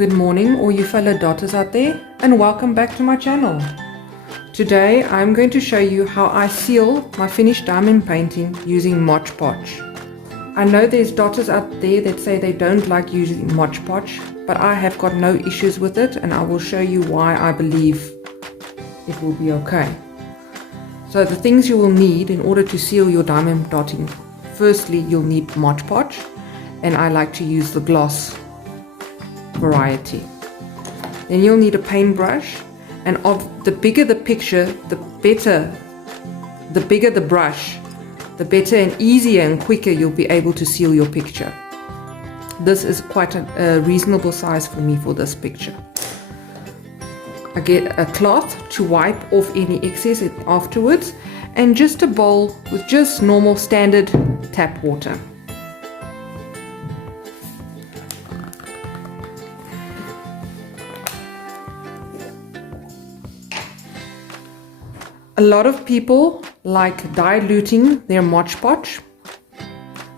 Good morning, all you fellow dotters out there, and welcome back to my channel. Today I'm going to show you how I seal my finished diamond painting using Modge Podge. I know there's dotters out there that say they don't like using Modge Podge, but I have got no issues with it, and I will show you why I believe it will be okay. So the things you will need in order to seal your diamond dotting. Firstly, you'll need Modge Podge, and I like to use the gloss variety. Then you'll need a paintbrush, and the bigger the picture, the better. The bigger the brush, the better and easier and quicker you'll be able to seal your picture. This is quite a reasonable size for me for this picture. I get a cloth to wipe off any excess afterwards, and just a bowl with just normal standard tap water. A lot of people like diluting their Modge Podge,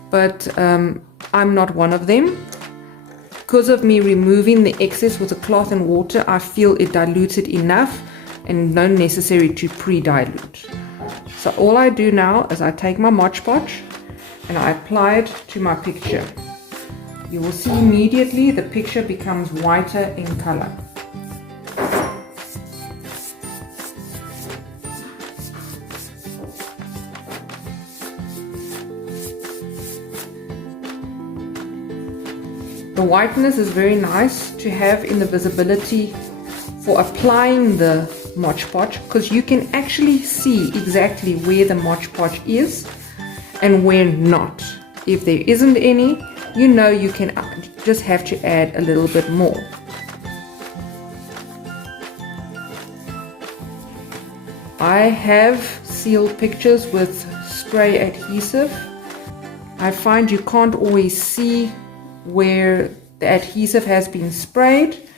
but I'm not one of them. Because of me removing the excess with the cloth and water, I feel it dilutes it enough and no necessary to pre-dilute. So all I do now is I take my Modge Podge and I apply it to my picture. You will see immediately the picture becomes whiter in color. The whiteness is very nice to have in the visibility for applying the Modge Podge, because you can actually see exactly where the Modge Podge is and where not. If there isn't any, you know you can just have to add a little bit more. I have sealed pictures with spray adhesive. I find you can't always see where the adhesive has been sprayed,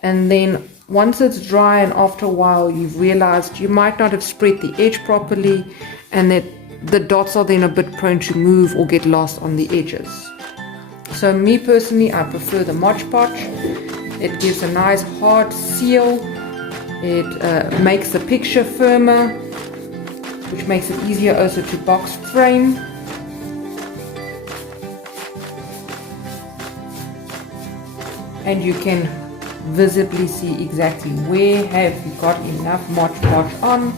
and then once it's dry and after a while you've realized you might not have spread the edge properly, and that the dots are then a bit prone to move or get lost on the edges. So me personally, I prefer the Modge Podge. It gives a nice hard seal. It makes the picture firmer, which makes it easier also to box frame. And you can visibly see exactly where have you got enough Modge Podge on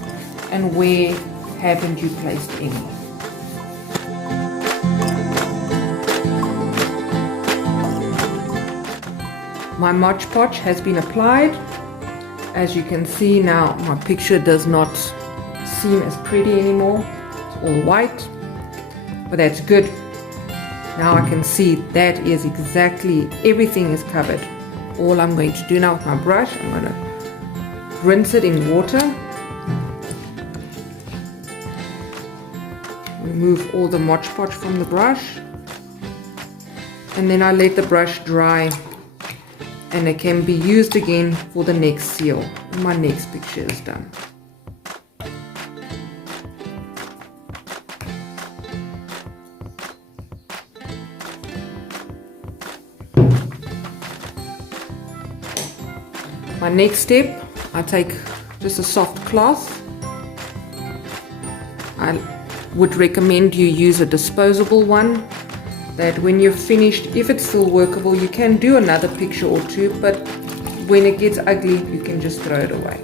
and where haven't you placed any. My Modge Podge has been applied. As you can see now, my picture does not seem as pretty anymore. It's all white, but that's good. Now I can see that is exactly, everything is covered. All I'm going to do now with my brush, I'm going to rinse it in water. Remove all the Modge Podge from the brush. And then I let the brush dry, and it can be used again for the next seal when my next picture is done. My next step, I take just a soft cloth. I would recommend you use a disposable one, that when you're finished, if it's still workable, you can do another picture or two, but when it gets ugly, you can just throw it away.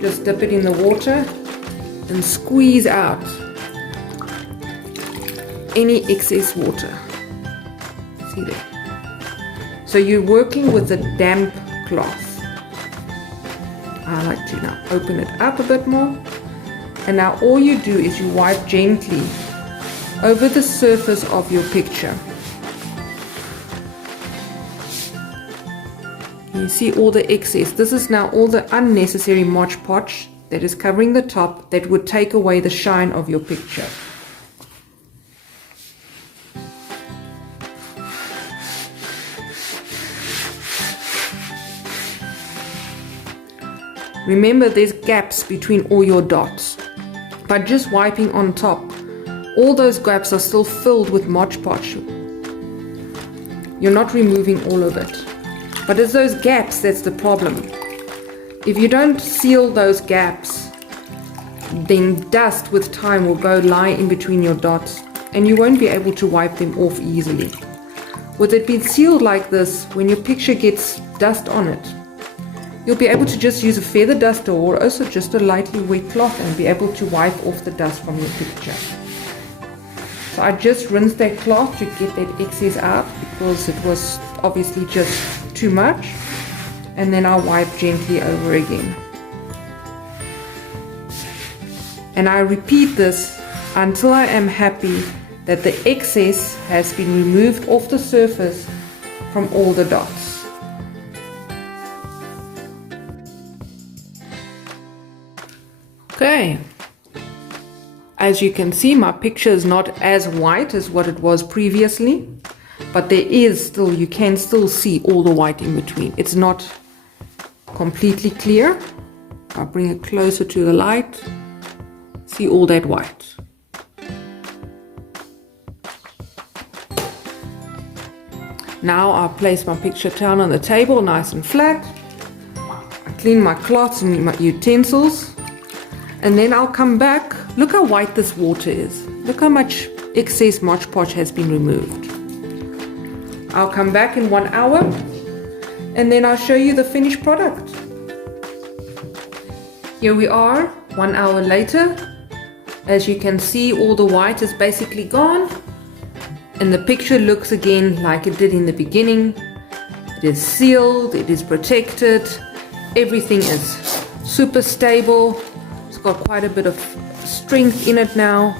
Just dip it in the water and squeeze out any excess water. See there? So you're working with a damp cloth. I like to now open it up a bit more. And now all you do is you wipe gently over the surface of your picture. You see all the excess. This is now all the unnecessary Modge Podge that is covering the top that would take away the shine of your picture. Remember, there's gaps between all your dots. By just wiping on top, all those gaps are still filled with Modge Podge. you're not removing all of it. But it's those gaps that's the problem. If you don't seal those gaps, then dust with time will go lie in between your dots and you won't be able to wipe them off easily. With it being sealed like this, when your picture gets dust on it, you'll be able to just use a feather duster or also just a lightly wet cloth and be able to wipe off the dust from your picture. So I just rinsed that cloth to get that excess out because it was obviously just too much, and then I'll wipe gently over again. And I repeat this until I am happy that the excess has been removed off the surface from all the dots. Okay, as you can see, my picture is not as white as what it was previously, but there is still, you can still see all the white in between. It's not completely clear. I'll bring it closer to the light. See all that white. Now I'll place my picture down on the table nice and flat. I clean my cloths and my utensils, and then I'll come back. Look how white this water is. Look how much excess Modge Podge has been removed. I'll come back in 1 hour and then I'll show you the finished product. Here we are 1 hour later. As you can see, all the white is basically gone and the picture looks again like it did in the beginning. It is sealed, it is protected, everything is super stable. It's got quite a bit of strength in it now,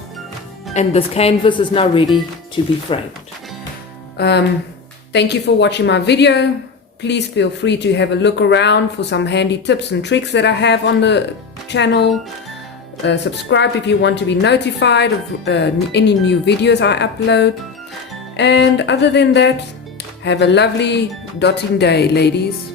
and this canvas is now ready to be framed. Thank you for watching my video. Please feel free to have a look around for some handy tips and tricks that I have on the channel. Subscribe if you want to be notified of any new videos I upload. And other than that, have a lovely dotting day, ladies.